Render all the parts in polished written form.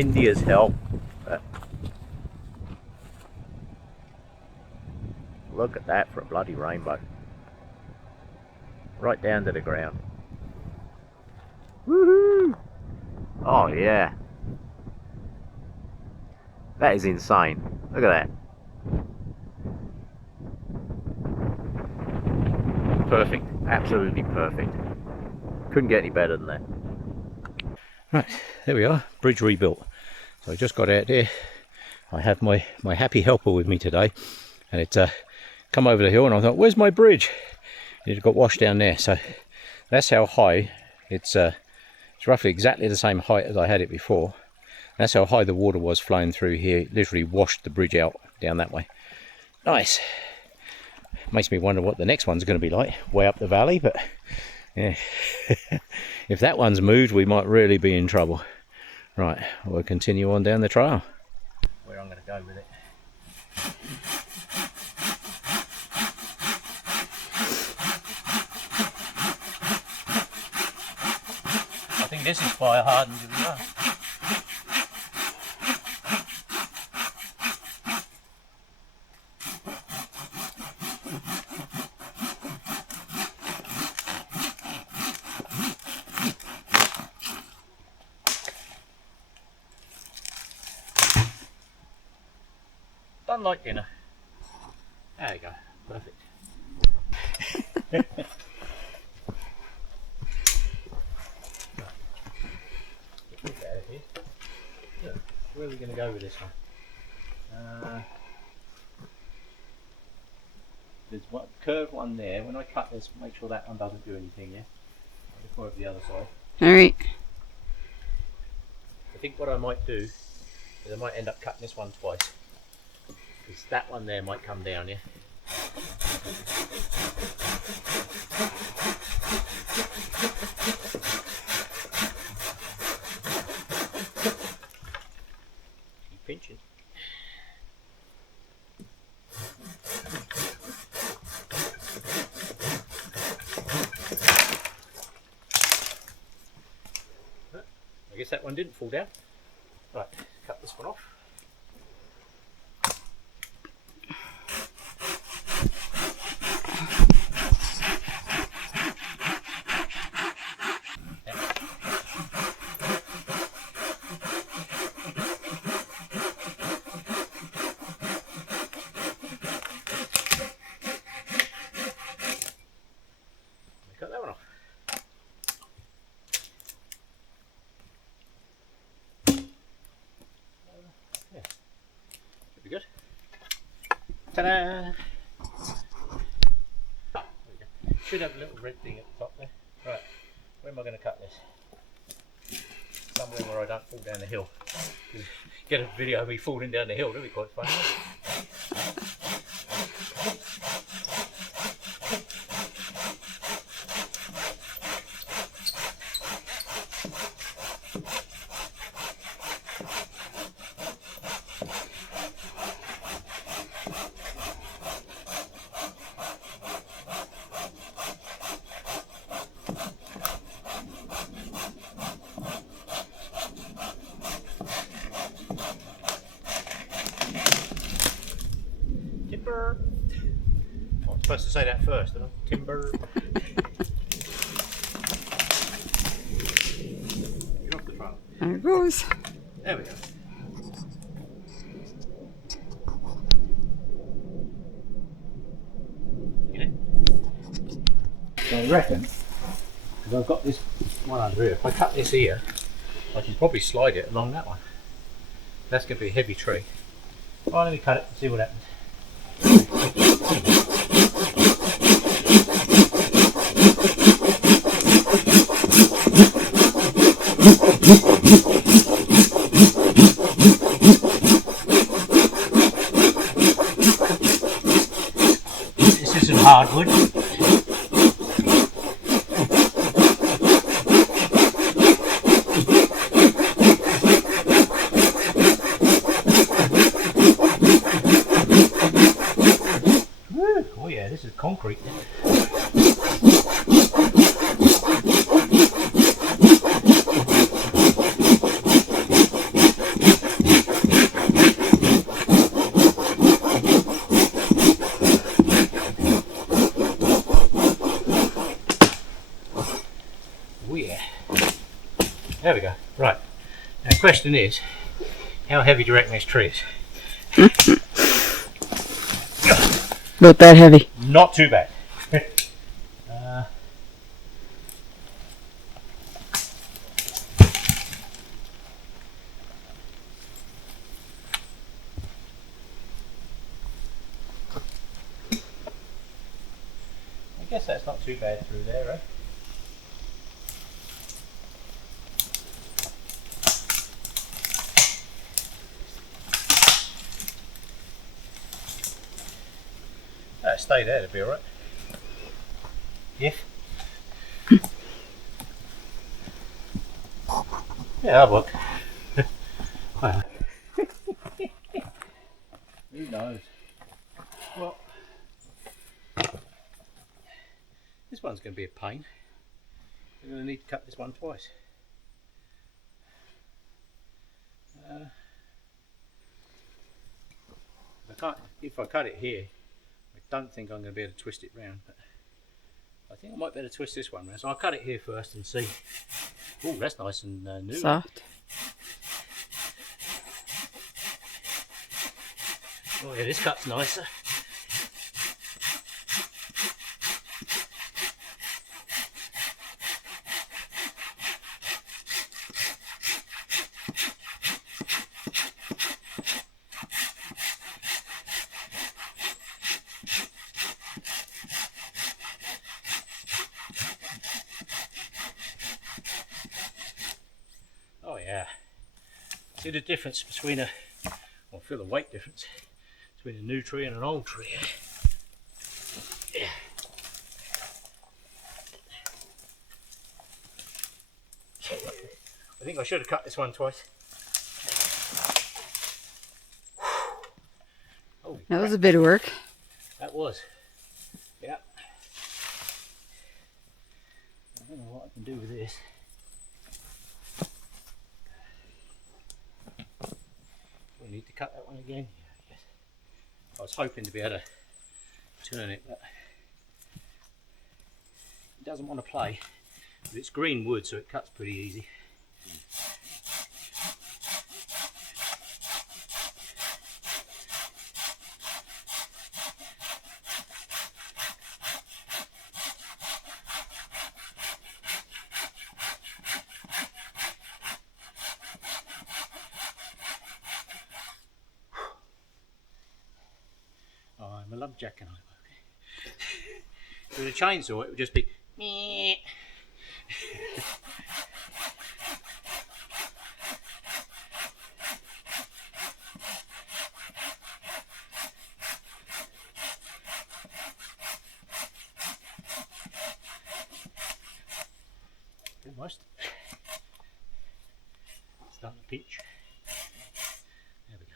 windy as hell. But look at that for a bloody rainbow. Right down to the ground. Woohoo! Oh yeah. That is insane. Look at that. Perfect. Absolutely perfect. Couldn't get any better than that. Right, there we are. Bridge rebuilt. So I just got out there. I have my happy helper with me today. And it come over the hill and I thought, where's my bridge? It got washed down there. So that's how high it's roughly exactly the same height as I had it before. That's how high the water was flowing through here. It literally washed the bridge out down that way. Nice. Makes me wonder what the next one's going to be like, way up the valley, but yeah. If that one's moved, we might really be in trouble. Right, we'll continue on down the trail. Where I'm going to go with it. I think this is fire hardened as well. Done like dinner. There you go. Perfect. Where are we going to go with this one? There's one curved one there. When I cut this, make sure that one doesn't do anything. Yeah. I'll just go over the other side. All right. I think what I might do is I might end up cutting this one twice. Because that one there might come down, yeah? Keep pinching. I guess that one didn't fall down. Right, cut this one off. Cut that one off. Yeah, should be good. Ta-da! There we go. Should have a little red thing at the top there. Right, where am I going to cut this? Somewhere where I don't fall down the hill. Get a video of me falling down the hill, that'd be quite funny. Timber. Oh, I'm supposed to say that first, isn't I? Timber. Get off the trail. There it goes. There we go. Get it? So I reckon, because I've got this one under here, if I cut this here, I can probably slide it along that one. That's going to be a heavy tree. Well, let me cut it and see what happens. This is some hardwood. Oh yeah, this is concrete. Oh yeah. There we go. Right. Now the question is, how heavy do you reckon this tree is? Not that heavy. Not too bad. I guess that's not too bad through there, right? Stay there, it'll be alright. If? Yeah, that'll work. Well, who knows? Well, this one's going to be a pain. We're going to need to cut this one twice. If I cut it here, I don't think I'm going to be able to twist it round, but I think I might be able to twist this one round. So I'll cut it here first and see. Oh, that's nice and new. Soft. Oh yeah, this cut's nicer. Oh yeah. See the difference between well, feel the weight difference between a new tree and an old tree. Yeah. I think I should have cut this one twice. That was a bit of work. That was. Yeah. I don't know what I can do with this. We need to cut that one again. Yeah, yes. I was hoping to be able to turn it, but it doesn't want to play. But it's green wood, so it cuts pretty easy. I'm a lumberjack and I with a chainsaw it would just be meh. Almost. Starting to pinch. There we go.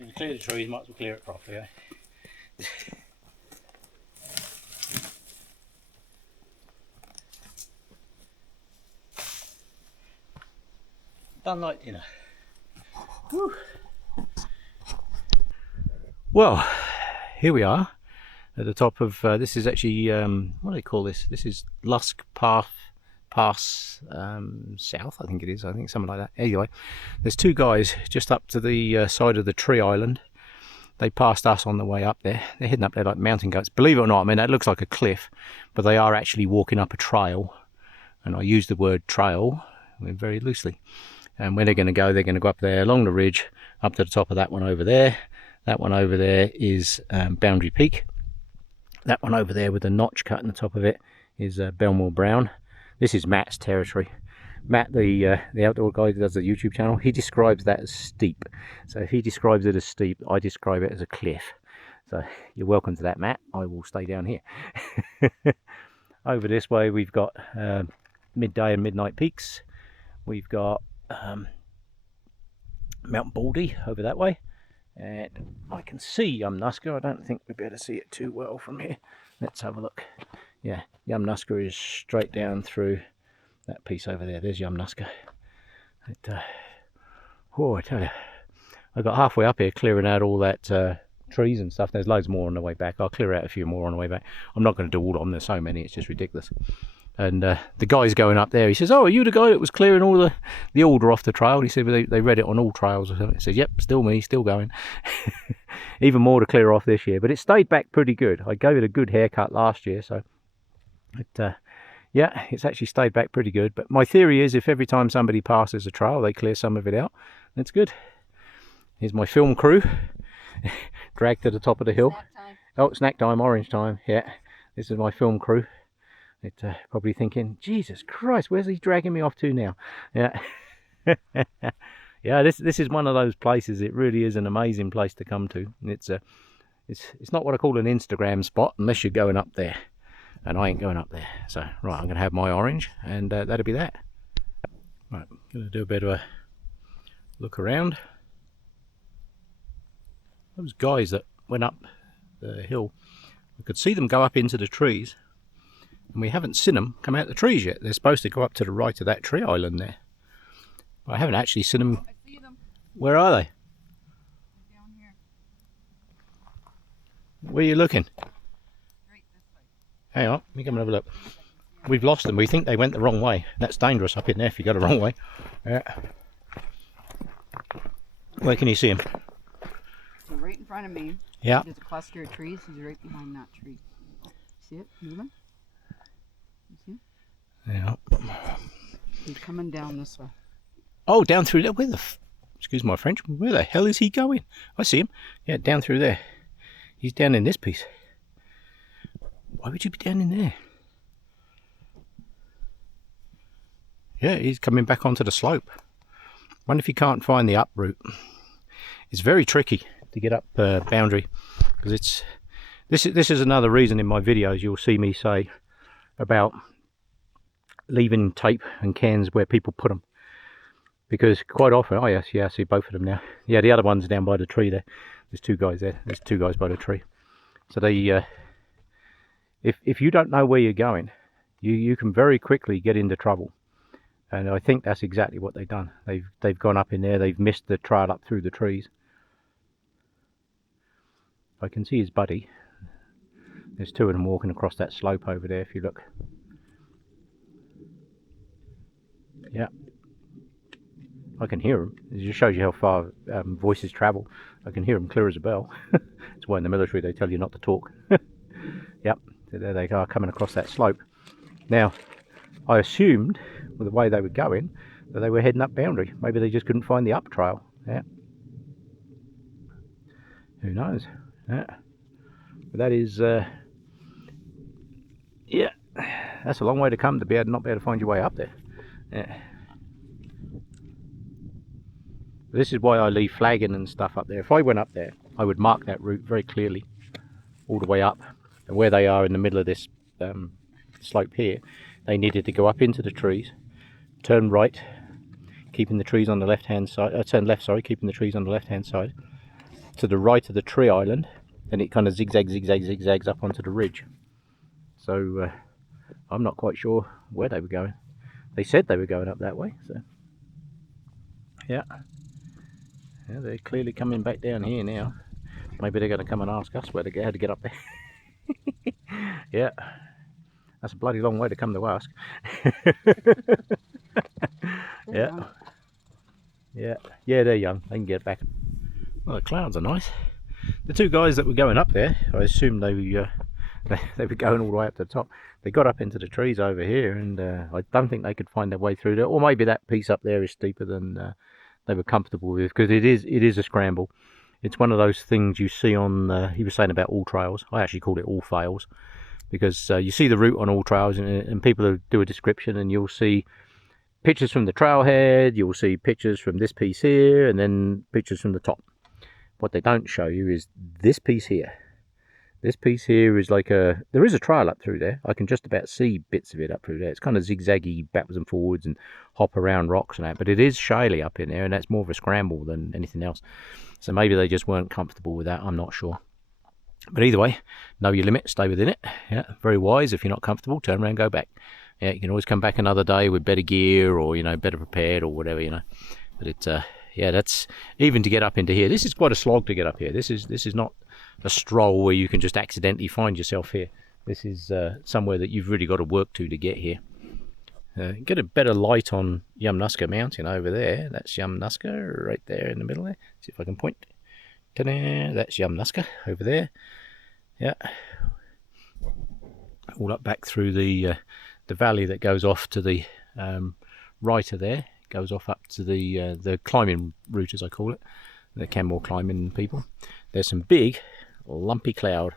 If you clear the trees, you might as well clear it properly, eh? Done like dinner. Whew. Well, here we are at the top of this is actually what do they call this? This is Lusk Pass South, I think it is. I think something like that. Anyway, there's two guys just up to the side of the tree island. They passed us on the way up there. They're heading up there like mountain goats. Believe it or not, I mean that looks like a cliff, but they are actually walking up a trail. And I use the word trail very loosely. And where they're going to go up there along the ridge, up to the top of that one over there. That one over there is Boundary Peak. That one over there with the notch cut in the top of it is Belmore Brown. This is Matt's territory. Matt, the outdoor guy who does the YouTube channel, he describes that as steep. So if he describes it as steep, I describe it as a cliff. So you're welcome to that, Matt. I will stay down here. Over this way we've got midday and midnight peaks. We've got Mount Baldy over that way. And I can see Yumnuska. I don't think we'll be able to see it too well from here. Let's have a look. Yeah, Yumnuska is straight down through that piece over there. There's Yumnuska. Oh, I tell you, I got halfway up here clearing out all that trees and stuff. There's loads more on the way back. I'll clear out a few more on the way back. I'm not going to do all of them. There's so many, it's just ridiculous. And the guy's going up there. He says, "Oh, are you the guy that was clearing all the alder off the trail?" He said, "Well, they read it on all trails or something." He says, "Yep, still me, still going." Even more to clear off this year, but it stayed back pretty good. I gave it a good haircut last year, so yeah, it's actually stayed back pretty good. But my theory is, if every time somebody passes a trail, they clear some of it out, that's good. Here's my film crew, dragged to the top of the hill. Oh, snack time, orange time. Yeah, this is my film crew. It's probably thinking, Jesus Christ, where's he dragging me off to now? Yeah. Yeah, this is one of those places. It really is an amazing place to come to. It's not what I call an Instagram spot unless you're going up there, and I ain't going up there. So right, I'm going to have my orange, and that'll be that. Right, I'm going to do a bit of a look around. Those guys that went up the hill, I could see them go up into the trees. And we haven't seen them come out the trees yet. They're supposed to go up to the right of that tree island there. But I haven't actually seen them. I see them. Where are they? They're down here. Where are you looking? Right this way. Hang on, let me come and have a look. We've lost them. We think they went the wrong way. That's dangerous up in there if you go the wrong way. Yeah. Where can you see them? So right in front of me. Yeah. There's a cluster of trees. He's right behind that tree. See it moving? You see it? Yeah. He's coming down this way. Oh, down through there. Where the excuse my French. Where the hell is he going? I see him. Yeah, down through there. He's down in this piece. Why would you be down in there? Yeah, he's coming back onto the slope. Wonder if he can't find the up route. It's very tricky to get up boundary, because this is another reason in my videos you'll see me say about leaving tape and cans where people put them, because quite often, oh yes, yeah, I see both of them now. Yeah, the other one's down by the tree there. There's two guys there. There's two guys by the tree. So they, if you don't know where you're going, you can very quickly get into trouble. And I think that's exactly what they've done. They've gone up in there. They've missed the trail up through the trees. I can see his buddy. There's two of them walking across that slope over there if you look. Yeah. I can hear them. It just shows you how far voices travel. I can hear them clear as a bell. That's why in the military they tell you not to talk. Yep, so there they are coming across that slope. Now, I assumed with the way they were going that they were heading up boundary. Maybe they just couldn't find the up trail. Yeah. Who knows? Yeah. But that is, yeah, that's a long way to come to be able to not be able to find your way up there. Yeah. This is why I leave flagging and stuff up there. If I went up there, I would mark that route very clearly all the way up. And where they are in the middle of this slope here, they needed to go up into the trees, turn right, keeping the trees on the left hand side, turn left, sorry, keeping the trees on the left hand side, to the right of the tree island, and it kind of zigzags up onto the ridge. So I'm not quite sure where they were going. They said they were going up that way, so yeah. Yeah, they're clearly coming back down here now. Maybe they're going to come and ask us how to get up there. Yeah, that's a bloody long way to come to ask. Yeah, yeah, yeah, they're young. They can get back. Well, the clouds are nice. The two guys that were going up there, I assumed they were going all the way up to the top. They got up into the trees over here, and I don't think they could find their way through there. Or maybe that piece up there is steeper than they were comfortable with, because it is a scramble. It's one of those things you see on, he was saying about all trails. I actually called it all fails, because you see the route on all trails, and people do a description, and you'll see pictures from the trailhead, you'll see pictures from this piece here, and then pictures from the top. What they don't show you is this piece here. This piece here is like there is a trail up through there. I can just about see bits of it up through there. It's kind of zigzaggy backwards and forwards and hop around rocks and that, but it is shaly up in there, and that's more of a scramble than anything else. So maybe they just weren't comfortable with that, I'm not sure. But either way, know your limit, stay within it. Yeah, very wise. If you're not comfortable, turn around, go back. Yeah, you can always come back another day with better gear, or, you know, better prepared or whatever, you know. But it's, yeah, that's even to get up into here. This is quite a slog to get up here. This is not a stroll where you can just accidentally find yourself here. This is somewhere that you've really got to work to get here. Get a better light on Yamnuska Mountain over there. That's Yamnuska right there in the middle there. See if I can point. Ta-da! That's Yamnuska over there. Yeah. All up back through the valley that goes off to the right of there. Goes off up to the climbing route, as I call it. The camel climbing people. There's some big lumpy cloud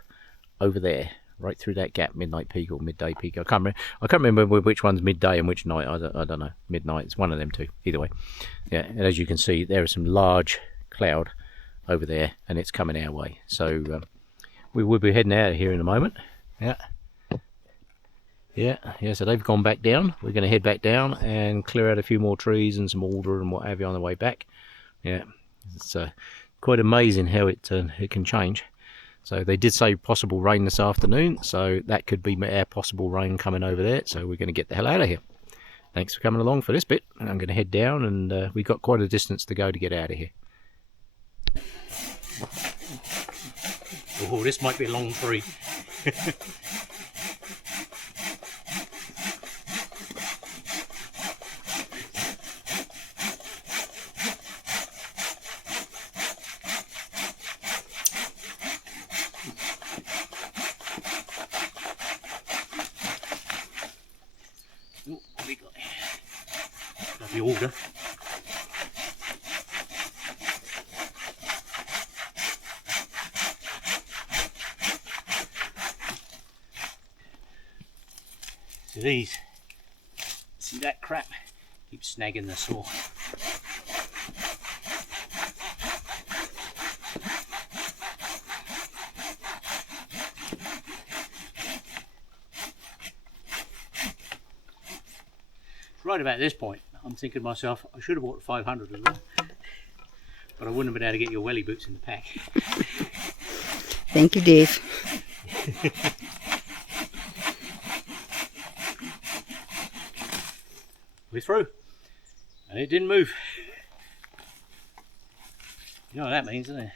over there. Right through that gap, Midnight Peak or Midday Peak. I can't remember which one's midday and which night. I don't know. Midnight. It's one of them two. Either way. Yeah. And as you can see, there is some large cloud over there, and it's coming our way. So we will be heading out of here in a moment. Yeah. Yeah. So they've gone back down. We're going to head back down and clear out a few more trees and some alder and what have you on the way back. Yeah. It's quite amazing how it can change. So they did say possible rain this afternoon, so that could be our possible rain coming over there. So we're going to get the hell out of here. Thanks for coming along for this bit. And I'm going to head down, and we've got quite a distance to go to get out of here. Oh, this might be a long tree. The alder. So these, see that crap, keeps snagging the saw. Right about this point, I'm thinking to myself, I should have bought a 500 as well, but I wouldn't have been able to get your welly boots in the pack. Thank you, Dave. We're through, and it didn't move. You know what that means, doesn't it?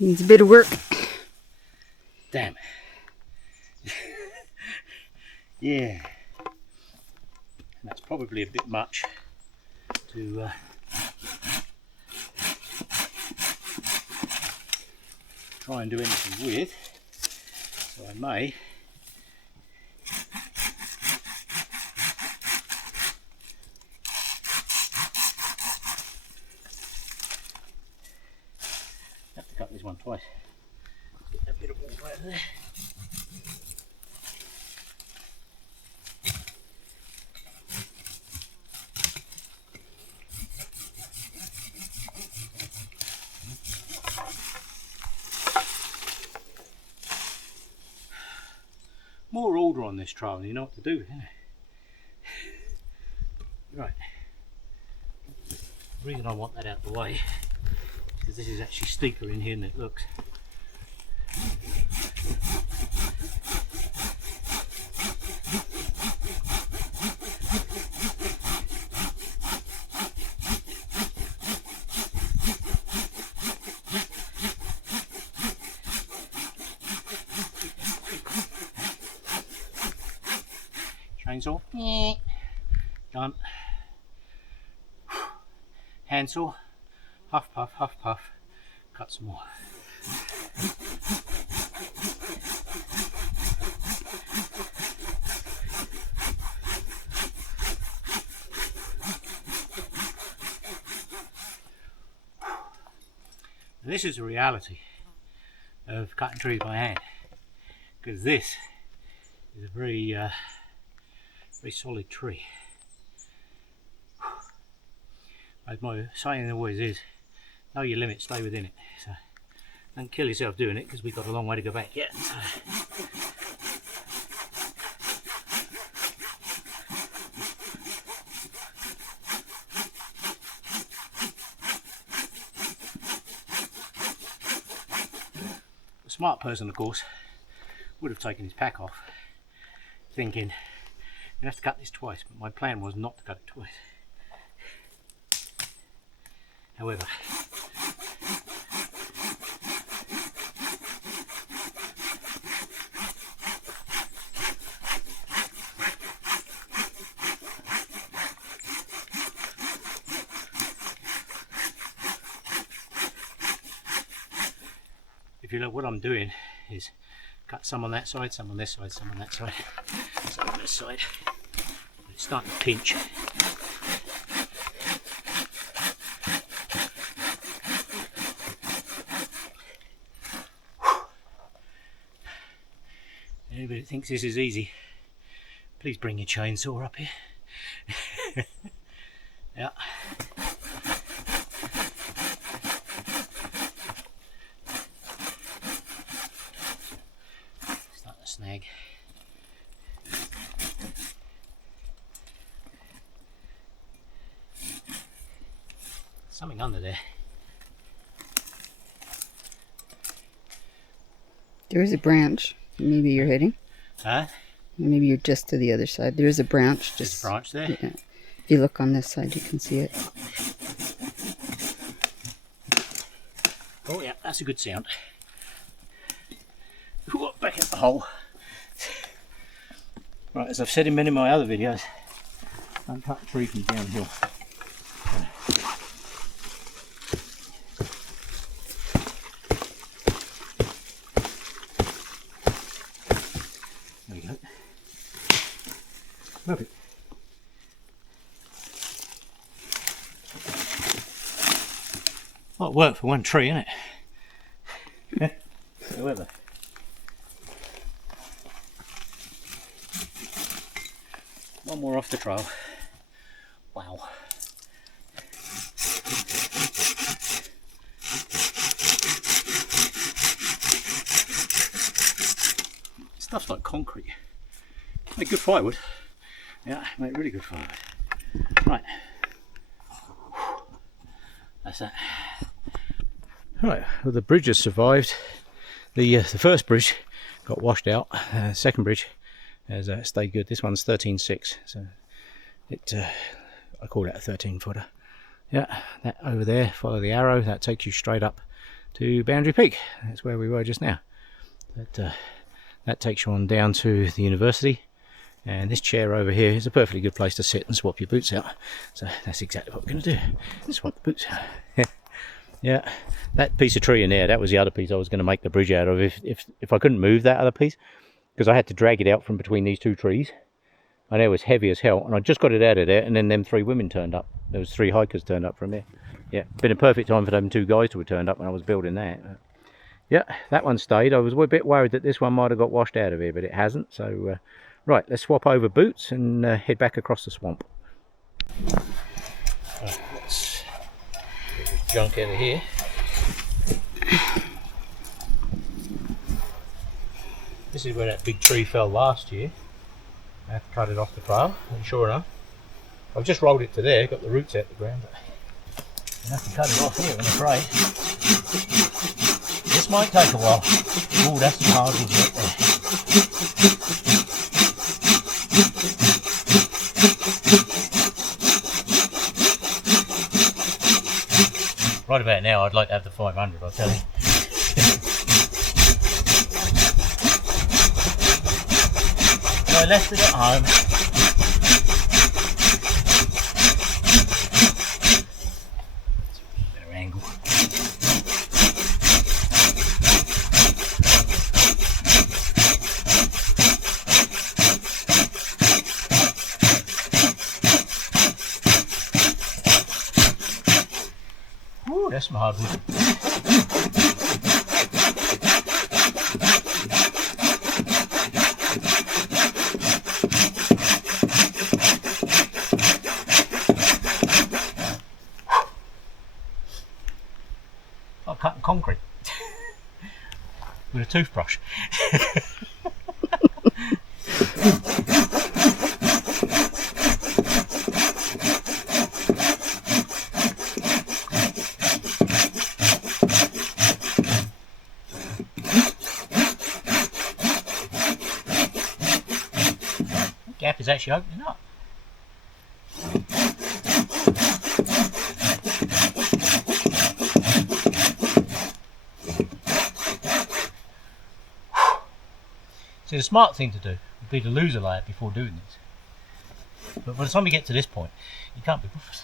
Needs a bit of work. Damn. Yeah, and that's probably a bit much to try and do anything with, so I may have to cut this one twice. Get that bit of water out of there. More alder on this trail, and you know what to do, isn't it? Right. The reason I want that out of the way is because this is actually steeper in here than it looks. Chainsaw, done. Handsaw, huff puff, cut some more. And this is the reality of cutting trees by hand, because this is a very solid tree. As my saying always is, know your limit, stay within it. So don't kill yourself doing it, because we've got a long way to go back yet. So. A smart person, of course, would have taken his pack off, thinking You have to cut this twice, but my plan was not to cut it twice. However, if you look, what I'm doing is cut some on that side, some on this side, some on that side, some on this side. It's starting to pinch. Anybody that thinks this is easy, please bring your chainsaw up here. Yeah. Start to snag. Something under there. There is a branch. Maybe you're hitting. Huh? Maybe you're just to the other side. There is a branch. There's a branch there. Yeah. If you look on this side, you can see it. Oh yeah, that's a good sound. Ooh, back at the hole. Right, as I've said in many of my other videos, don't cut a tree from downhill. There you go. Perfect. A lot of work for one tree, isn't it? However. One more off the trail. Wow. Stuff's like concrete. Make good firewood. Yeah, make really good firewood. Right. That's that. Right, well the bridge has survived. The first bridge got washed out. Second bridge has stayed good. This one's 13.6, so it I call that a 13-footer. Yeah, that over there, follow the arrow, that takes you straight up to Boundary Peak. That's where we were just now. That takes you on down to the university, and this chair over here is a perfectly good place to sit and swap your boots out. So that's exactly what we're going to do. Swap the boots out. Yeah, that piece of tree in there, that was the other piece I was going to make the bridge out of if I couldn't move that other piece, because I had to drag it out from between these two trees, and it was heavy as hell, and I just got it out of there, and then them 3 women turned up. There was 3 hikers turned up from there. Yeah, been a perfect time for them 2 guys to have turned up when I was building that. Yeah, that one stayed. I was a bit worried that this one might have got washed out of here, but it hasn't. So right, let's swap over boots and head back across the swamp. Right, let's get this junk out of here. This is where that big tree fell last year. I had to cut it off the trail, and sure enough, I've just rolled it to there, got the roots out the ground, but I have to cut it off here, I'm afraid. This might take a while. Oh, that's some hardwood right there. Right about now, I'd like to have the 500, I'll tell you. So I left it at home. Better angle. Ooh, that's some hardwood. Like cutting concrete with a toothbrush. The gap is is actually opening up. See, the smart thing to do would be to lose a layer before doing this. But by the time you get to this point, you can't be bothered.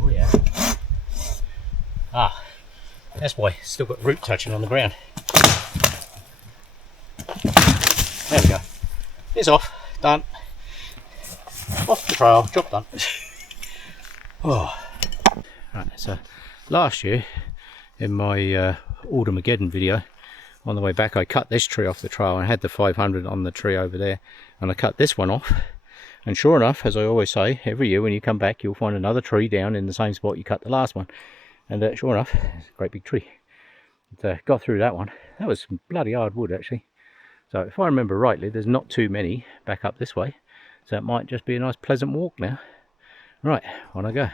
Oh yeah. Ah, that's why it's still got root touching on the ground. There we go. It's off, done. Off the trail, job done. Oh. Right, so last year in my Autumnageddon video, on the way back I cut this tree off the trail. I had the 500 on the tree over there, and I cut this one off. And sure enough, as I always say, every year when you come back you'll find another tree down in the same spot you cut the last one. And sure enough, it's a great big tree. Got through that one. That was some bloody hard wood actually. So if I remember rightly, there's not too many back up this way. So it might just be a nice pleasant walk now. Right, on I go.